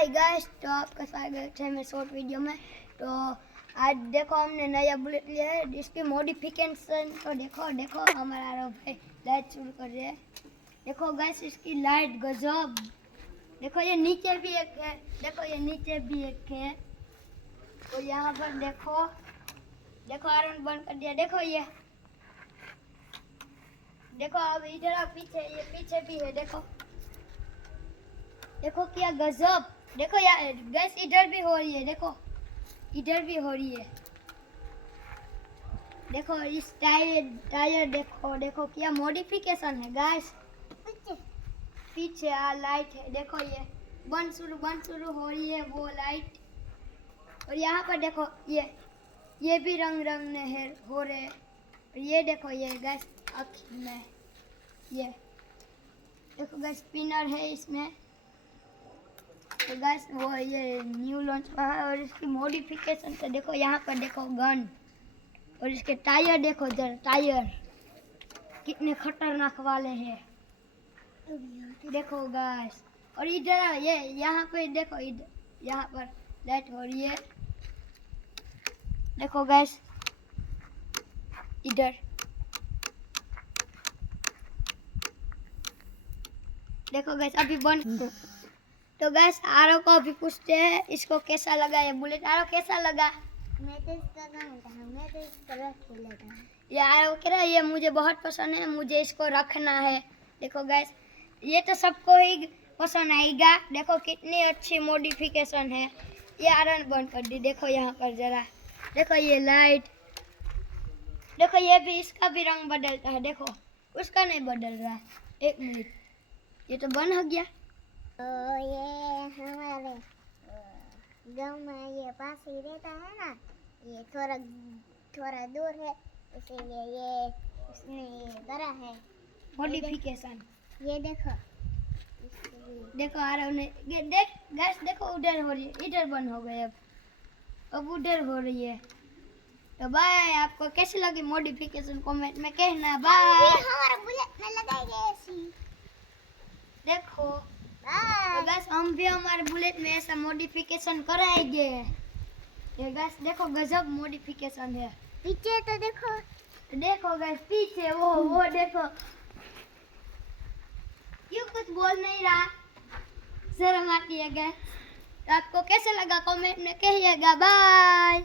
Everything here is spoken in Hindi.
हाय गाइस, तो आपका स्वागत है मेरे शॉर्ट वीडियो में। तो आज देखो हमने नया बुलेट लिया है, इसकी मॉडिफिकेशन तो देखो हमारा आरव भाई लाइट शुरू कर रहे हैं। देखो गाइस इसकी लाइट गजब। देखो ये नीचे भी एक है, देखो ये नीचे भी एक है। और यहाँ पर देखो आयरन बंद कर दिया। देखो अब इधर पीछे, ये पीछे भी है। देखो क्या गजब। देखो यार गैस इधर भी हो रही है, देखो इधर भी हो रही है। देखो इस टायर देखो क्या मॉडिफिकेशन है गैस। पीछे लाइट है, देखो ये बंद शुरू हो रही है वो लाइट। और यहाँ पर देखो ये भी रंग है हो रहे। और ये देखो ये गैस आँख में, ये देखो गैस स्पिनर है इसमें। तो गैस वो ये न्यू लॉन्च हुआ है। और इसकी मॉडिफिकेशन तो देखो यहाँ पर देखो गन। और इसके टायर देखो, जरा टायर कितने खतरनाक वाले हैं, देखो गैस। और इधर ये यहाँ पे देखो, इधर यहाँ पर लाइट हो रही है, देखो गैस इधर। देखो गैस अभी बंद। तो गैस आरव को अभी पूछते हैं इसको कैसा लगा ये बुलेट। आरव कैसा लगा? मैं तो इसको रख लेता हूँ। ये आरव कह रहा है ये मुझे बहुत पसंद है, मुझे इसको रखना है। देखो गैस ये तो सबको ही पसंद आएगा। देखो कितनी अच्छी मॉडिफिकेशन है। ये आयरन बंद कर दी, देखो यहाँ पर जरा। देखो ये लाइट, देखो ये भी, इसका भी रंग बदलता है। देखो उसका नहीं बदल रहा है। एक मिनट, ये तो बंद हो गया। तो ये हमारे गांव में ये पास ही रहता है ना, ये थोड़ा दूर है, इसीलिए ये उसने ये करा है मॉडिफिकेशन। ये देखो आरव ने देख गैस, देखो उधर हो रही है, इधर बंद हो गए, अब उधर हो रही है। तो बाय, आपको कैसी लगी मॉडिफिकेशन कमेंट में कहना। बाय। हमारा बुलेट में लगाएंगे ऐसी, देखो बाय। तो गैस हम भी हमारे बुलेट में ऐसा मॉडिफिकेशन कराएंगे। ये गैस देखो गजब मॉडिफिकेशन है। पीछे तो देखो गैस पीछे वो देखो, क्यों कुछ बोल नहीं रहा, शर्म आती है गैस। तो आपको कैसे लगा कमेंट में कहिएगा। बाय।